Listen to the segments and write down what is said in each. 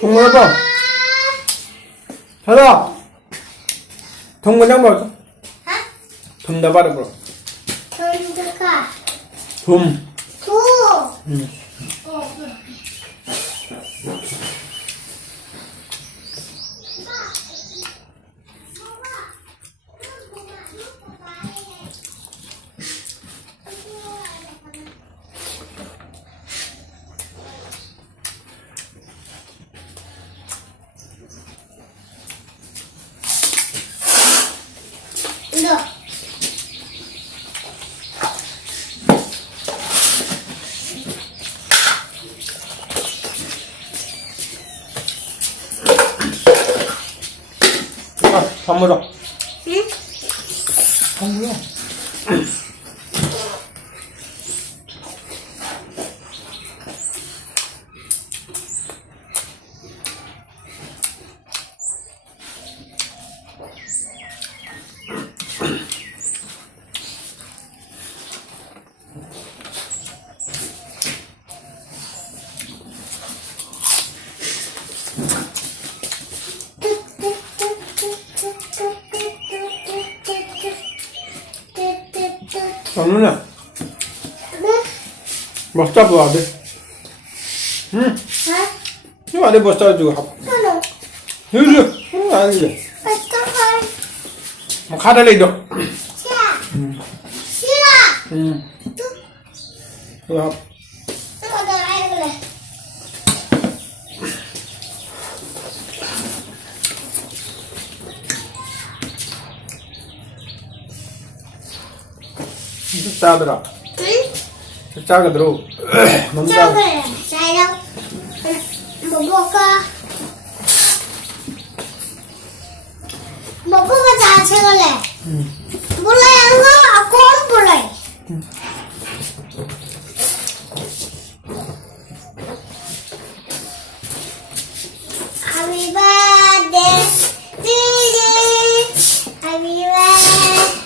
동물 봐. 자라. 동물 잡아. 돈 나봐라 bro. 돈. 밥 먹어. 응? 밥 먹어. 누나, basta bu abi. Yok hadi basta juga. Yürü. Hadi. Makada lagi dong. Ya. 짜더라. 짜거들어. 너무 짜. Saya buka baca boleh. Boleh enggak? Aku boleh. Happy birthday to you. Happy birthday.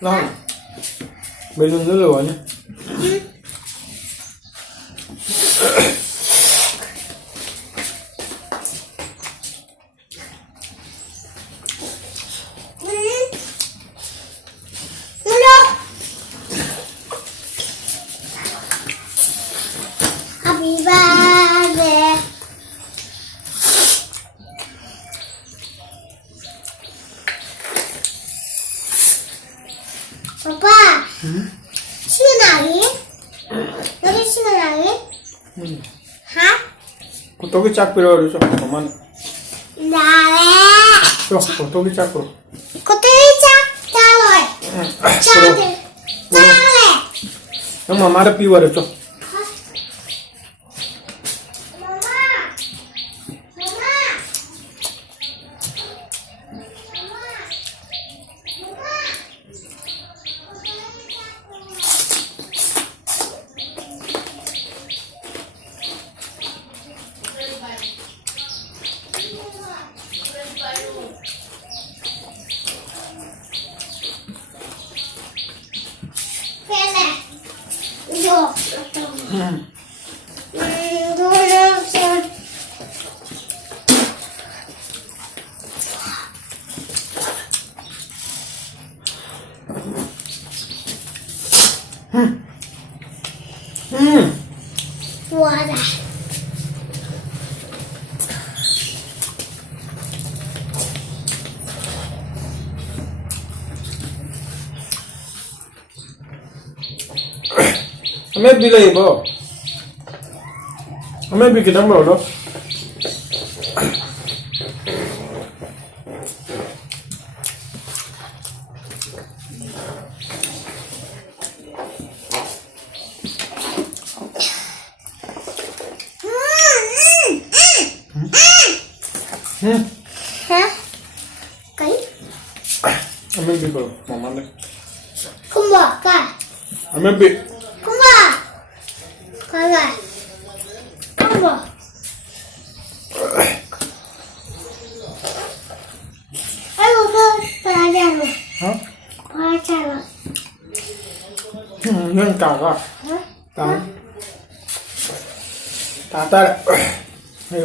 Nào. Bây giờ nữa rồi nhé. Happy birthday. 오빠, 시간 나니? 여기 시간 나니? 하? Kutoki cak piro itu teman. 나래. Tuh, kutoki cak piro. 코테이차 잘래. 잘래. 잘래. Yang mama ada piwa deh, cok. 와라. Hमें भी लगी बो. हमें भी किधर बोलो. Hả? Cái? MLB करो मामा ने Kumba ka. MLB Kumba. Kala. Kumba. Ayo ke pelajaran lo. हाँ Pelajaran. नहीं ताका Hah? ताता ताता है